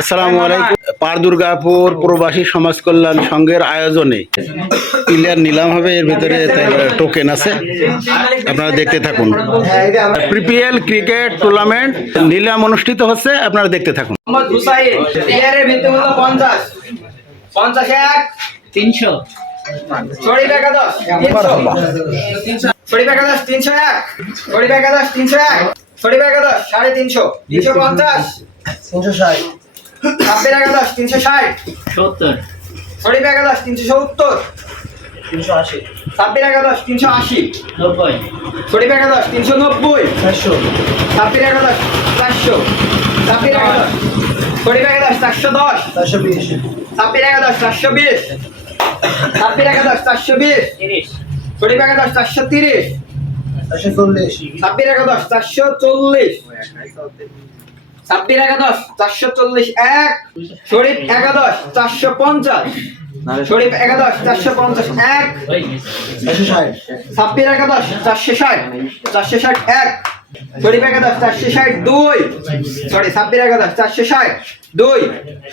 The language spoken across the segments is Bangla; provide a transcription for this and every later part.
আসসালামু আলাইকুম। পার দুর্গাপুর প্রবাসী সমাজ কল্যাণ সংঘের আয়োজনে প্লেয়ার নিলাম হবে। এর ভিতরে টোকেন আছে, আপনারা দেখতে থাকুন। পিপিএল ক্রিকেট টুর্নামেন্ট নিলাম অনুষ্ঠিত হচ্ছে, আপনারা দেখতে থাকুন। মোহাম্মদ হুসাইন প্লেয়ারের ভিত্তিমূল্য 50 50 এক 300 শরীফ একাদশ 300 শরীফ একাদশ 301 শরীফ একাদশ 301 শরীফ একাদশ 350 250 360 সাব্বির একাদশ 360 70 শরীফ একাদশ 370 380 সাব্বির একাদশ 380 90 শরীফ একাদশ 390 400 সাব্বির একাদশ 400 সাব্বির একাদশ শরীফ একাদশ 410 420 সাব্বির একাদশ 420 সাব্বির একাদশ 420 30 শরীফ একাদশ 430 440 সাব্বির একাদশ 440 সাব্বির একাদশ 440 এক শরীফ একাদশ 450 শরীফ একাদশ 450 এক 460 সাব্বির একাদশ 460 460 এক শরীফ একাদশ 460 দুই সরি সাব্বির একাদশ 460 দুই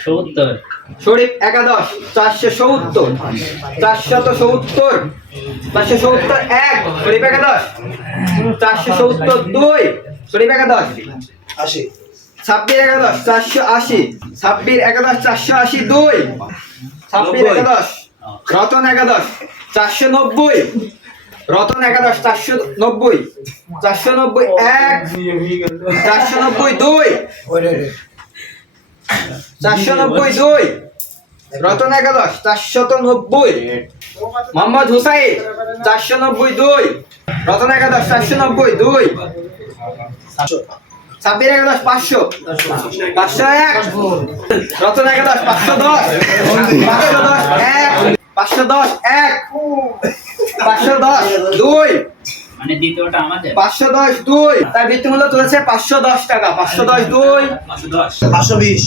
70 শরীফ একাদশ 470 470 470 এক শরীফ একাদশ 470 দুই শরীফ একাদশ 80 সাব্বির একাদশ 480 সাব্বির একাদশ 480 দুই সাব্বির একাদশ রতন একাদশ 490 রতন একাদশ 490 490 এক 490 দুই 490 দুই রতন একাদশ 490 মোহাম্মদ হুসাইন 490 দুই রতন একাদশ 490 দুই সাব্বির একাদশ 500 500 এক রতন একাদশ 510 510 এক 510 এক 510 দুই মানে দ্বিতীয়টা আমাদের 510 দুই তার ভিত্তিমূল্য তুলেছে 510 টাকা 510 দুই 520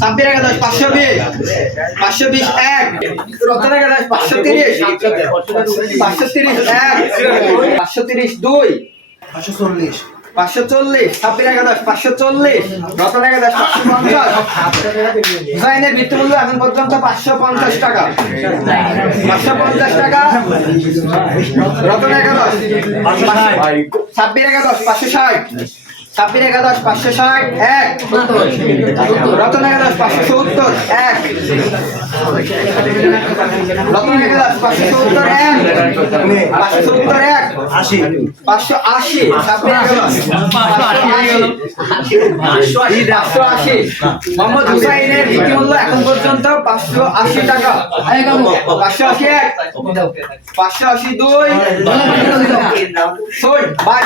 সাব্বির একাদশ 520 520 এক রতন একাদশ 530 530 এক 530 দুই 540 সাব্বির একাদশ 540 রতন একাদশ 550 হুসাইনের ভিত্তিমূল্য এখন পর্যন্ত 550 টাকা 550 টাকা রতন একাদশ সাব্বির একাদশ 560 সাব্বির একাদশ 560 এক রতন একাদশ 570 এক রতন একাদশ 570 এক 570 এক 580 সাব্বির একাদশ 580 মোহাম্মদ হুসাইনের ভিত্তিমূল্য এখন পর্যন্ত 580 টাকা 580 এক 580 দুই শোন ভাই